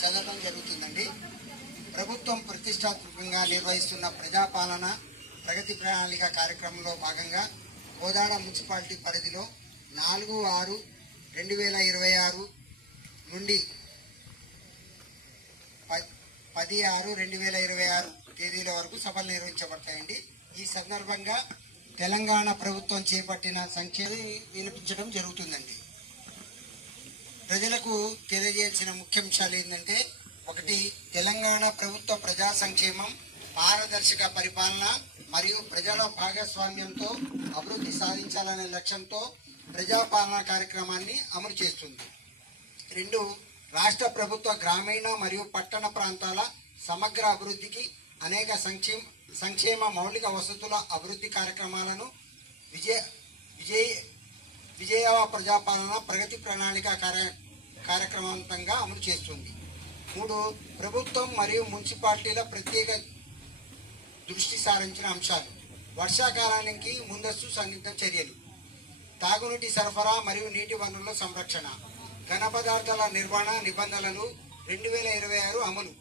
చదవడం జరుగుతుందండి. ప్రభుత్వం ప్రతిష్టాత్మకంగా నిర్వహిస్తున్న ప్రజాపాలన ప్రగతి ప్రణాళిక కార్యక్రమంలో భాగంగా కోదాడ మున్సిపాలిటీ పరిధిలో 4/6/2026 నుండి 10/6/2026 తేదీల వరకు సభలు నిర్వహించబడతాయండి. ఈ సందర్భంగా తెలంగాణ ప్రభుత్వం చేపట్టిన సంక్షేమ వినిపించడం జరుగుతుందండి. ప్రజలకు తెలియజేయాల్సిన ముఖ్యాంశాలు ఏంటంటే, 1. తెలంగాణ ప్రభుత్వ ప్రజా సంక్షేమం, పారదర్శక పరిపాలన మరియు ప్రజల భాగస్వామ్యంతో అభివృద్ధి సాధించాలనే లక్ష్యంతో ప్రజాపాలన కార్యక్రమాన్ని అమలు చేస్తుంది. 2. రాష్ట్ర ప్రభుత్వ గ్రామీణ మరియు పట్టణ ప్రాంతాల సమగ్ర అభివృద్ధికి అనేక సంక్షేమ మౌలిక వసతుల అభివృద్ధి కార్యక్రమాలను విజయ ప్రజాపాలన ప్రగతి ప్రణాళిక కార్యక్రమవంతంగా అమలు చేస్తుంది. 3. ప్రభుత్వం మరియు మున్సిపాలిటీల ప్రత్యేక దృష్టి సారించిన అంశాలు: వర్షాకాలానికి ముందస్తు సందిగ్ధ చర్యలు, తాగునీటి సరఫరా మరియు నీటి వనరుల సంరక్షణ, ఘన పదార్థాల నిర్వహణ నిబంధనలు 2026 అమలు,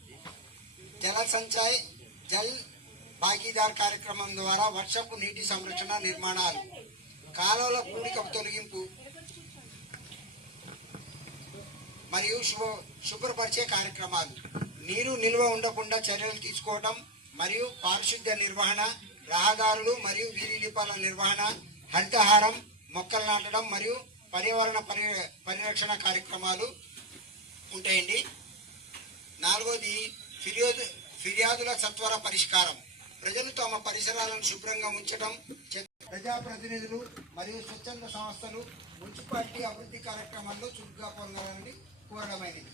జల్ భాగీదార్ కార్యక్రమం ద్వారా వర్షపు నీటి సంరక్షణ నిర్మాణాలు, కాలువల పూడిక తొలగింపు మరియు శుభ్రపరిచే కార్యక్రమాలు, నీరు నిల్వ ఉండకుండా చర్యలు తీసుకోవడం మరియు పారిశుద్ధ్య నిర్వహణ, రహదారులు మరియు వీధి దీపాల నిర్వహణ, హరితహారం, మొక్కలు నాటడం మరియు పర్యావరణ పరిరక్షణ కార్యక్రమాలు ఉంటాయండి. 4వది ఫిర్యాదుల సత్వర పరిష్కారం. ప్రజలు తమ పరిసరాలను శుభ్రంగా ఉంచడం, ప్రజాప్రతినిధులు మరియు స్వచ్ఛంద సంస్థలు మున్సిపాలిటీ అభివృద్ధి కార్యక్రమాల్లో చురుగ్గా పాల్గొనాలని కోరడమైనది.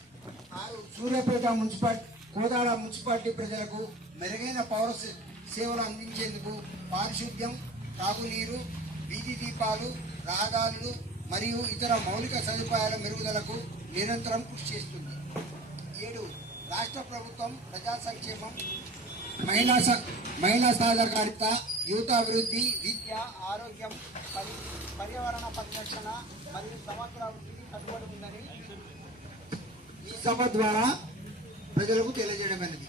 6. సూర్యాపేట కోదాడ మున్సిపాలిటీ ప్రజలకు మెరుగైన పౌర సేవలు అందించేందుకు పారిశుద్ధ్యం, తాగునీరు, వీధి దీపాలు, రహదారులు మరియు ఇతర మౌలిక సదుపాయాల మెరుగుదలకు నిరంతరం కృషి చేస్తుంది. 7. రాష్ట్ర ప్రభుత్వం ప్రజా సంక్షేమం, మహిళా సాధికారిత, యువత అభివృద్ధి, విద్య, ఆరోగ్యం, పర్యావరణ పరిరక్షణ మరియు సమగ్ర అభివృద్ధికి కట్టుబడి ఉందని ఈ సభ ద్వారా ప్రజలకు తెలియజేయడమైనది.